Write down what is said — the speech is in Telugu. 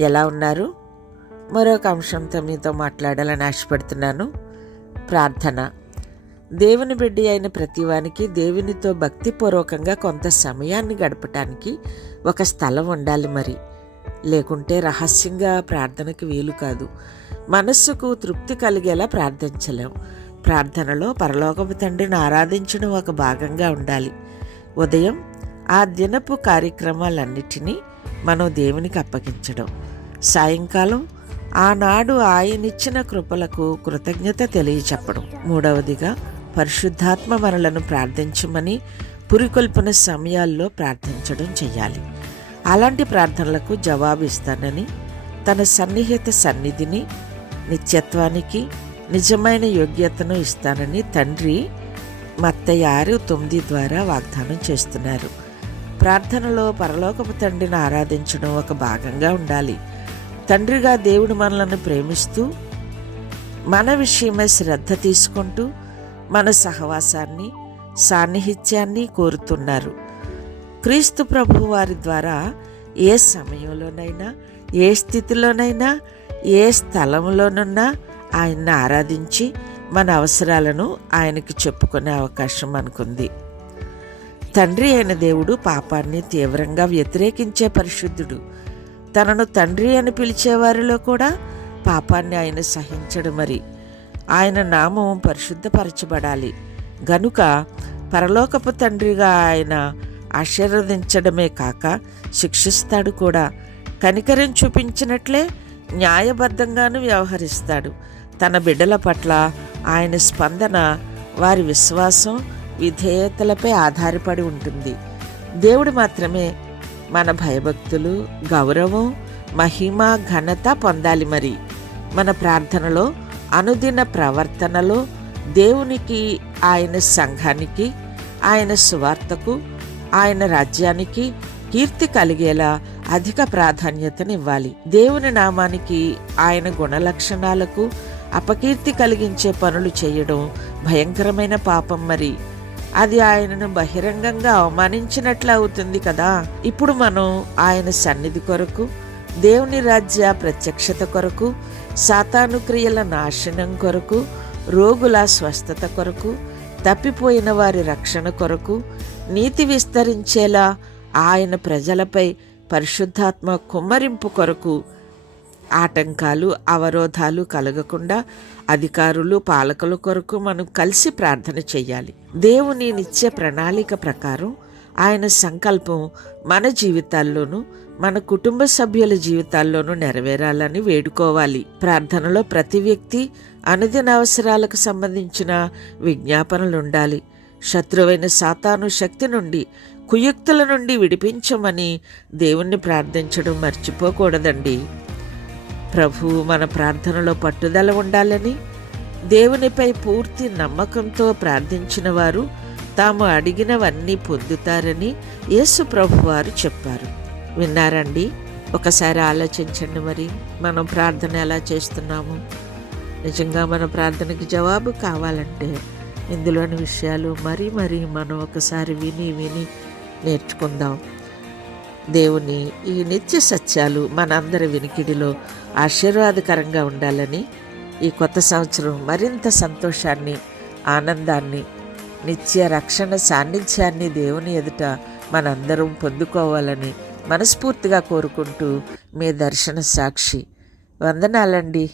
ఎలా ఉన్నారు? మరొక అంశంతో మీతో మాట్లాడాలని ఆశపడుతున్నాను. ప్రార్థన. దేవుని బిడ్డ అయిన ప్రతివానికి దేవునితో భక్తిపూర్వకంగా కొంత సమయాన్ని గడపటానికి ఒక స్థలం ఉండాలి. మరి లేకుంటే రహస్యంగా ప్రార్థనకు వీలు కాదు. మనస్సుకు తృప్తి కలిగేలా ప్రార్థించలేం. ప్రార్థనలో పరలోకపు తండ్రిని ఆరాధించడం ఒక భాగంగా ఉండాలి. ఉదయం ఆ దినపు కార్యక్రమాలన్నిటినీ మనం దేవునికి అప్పగించడం, సాయంకాలం ఆనాడు ఆయనిచ్చిన కృపలకు కృతజ్ఞత తెలియచెప్పడం, మూడవదిగా పరిశుద్ధాత్మ మనలను ప్రార్థించమని పురికొల్పిన సమయాల్లో ప్రార్థించడం చేయాలి. అలాంటి ప్రార్థనలకు జవాబు ఇస్తానని, తన సన్నిహిత సన్నిధిని, నిత్యత్వానికి నిజమైన యోగ్యతను ఇస్తానని తండ్రి మత్తయి 6:9 ద్వారా వాగ్దానం చేస్తున్నారు. ప్రార్థనలో పరలోకపు తండ్రిని ఆరాధించడం ఒక భాగంగా ఉండాలి. తండ్రిగా దేవుడు మనలను ప్రేమిస్తూ, మన విషయమై శ్రద్ధ తీసుకుంటూ, మన సహవాసాన్ని, సాన్నిహిత్యాన్ని కోరుతున్నారు. క్రీస్తు ప్రభు వారి ద్వారా ఏ సమయంలోనైనా, ఏ స్థితిలోనైనా, ఏ స్థలంలోనున్నా ఆయన్ని ఆరాధించి మన అవసరాలను ఆయనకి చెప్పుకునే అవకాశం మనకుంది. తండ్రి అయిన దేవుడు పాపాన్ని తీవ్రంగా వ్యతిరేకించే పరిశుద్ధుడు. తనను తండ్రి అని పిలిచేవారిలో కూడా పాపాన్ని ఆయన సహించడు. మరి ఆయన నామం పరిశుద్ధపరచబడాలి గనుక పరలోకపు తండ్రిగా ఆయన ఆశీర్వదించడమే కాక శిక్షిస్తాడు కూడా. కనికరం చూపించినట్లే న్యాయబద్ధంగాను వ్యవహరిస్తాడు. తన బిడ్డల పట్ల ఆయన స్పందన వారి విశ్వాసం, విధేయతలపై ఆధారపడి ఉంటుంది. దేవుడు మాత్రమే మన భయభక్తులు, గౌరవం, మహిమ, ఘనత పొందాలి. మరి మన ప్రార్థనలో, అనుదిన ప్రవర్తనలో దేవునికి, ఆయన సంఘానికి, ఆయన సువార్తకు, ఆయన రాజ్యానికి కీర్తి కలిగేలా అధిక ప్రాధాన్యతనివ్వాలి. దేవుని నామానికి, ఆయన గుణలక్షణాలకు అపకీర్తి కలిగించే పనులు చేయడం భయంకరమైన పాపం. మరి అది ఆయనను బహిరంగంగా అవమానించినట్లు అవుతుంది కదా. ఇప్పుడు మనం ఆయన సన్నిధి కొరకు, దేవుని రాజ్య ప్రత్యక్షత కొరకు, సాతాను క్రియల నాశనం కొరకు, రోగుల స్వస్థత కొరకు, తప్పిపోయిన వారి రక్షణ కొరకు, నీతి విస్తరించేలా ఆయన ప్రజలపై పరిశుద్ధాత్మ కుమ్మరింపు కొరకు, ఆటంకాలు, అవరోధాలు కలగకుండా అధికారులు, పాలకుల కొరకు మనం కలిసి ప్రార్థన చేయాలి. దేవుని నిత్య ప్రణాళిక ప్రకారం ఆయన సంకల్పం మన జీవితాల్లోనూ, మన కుటుంబ సభ్యుల జీవితాల్లోనూ నెరవేరాలని వేడుకోవాలి. ప్రార్థనలో ప్రతి వ్యక్తి అనుదిన అవసరాలకు సంబంధించిన విజ్ఞాపనలు ఉండాలి. శత్రువైన సాతాను శక్తి నుండి, కుయుక్తుల నుండి విడిపించమని దేవుణ్ణి ప్రార్థించడం మర్చిపోకూడదండి. ప్రభువు మన ప్రార్థనలో పట్టుదల ఉండాలని, దేవునిపై పూర్తి నమ్మకంతో ప్రార్థించిన వారు తాము అడిగినవన్నీ పొందుతారని యేసు ప్రభువారు చెప్పారు. విన్నారండి? ఒకసారి ఆలోచించండి. మరి మనం ప్రార్థన ఎలా చేస్తున్నాము? నిజంగా మన ప్రార్థనకి జవాబు కావాలంటే ఇందులోని విషయాలు మరీ మనం ఒకసారి విని నేర్చుకుందాం. దేవుని ఈ నిత్య సత్యాలు మనందరి వినికిడిలో ఆశీర్వాదకరంగా ఉండాలని, ఈ కొత్త సంవత్సరం మరింత సంతోషాన్ని, ఆనందాన్ని, నిత్య రక్షణ సాన్నిధ్యాన్ని దేవుని ఎదుట మనందరం పొందుకోవాలని మనస్ఫూర్తిగా కోరుకుంటూ మీ దర్శన సాక్షి. వందనాలండి.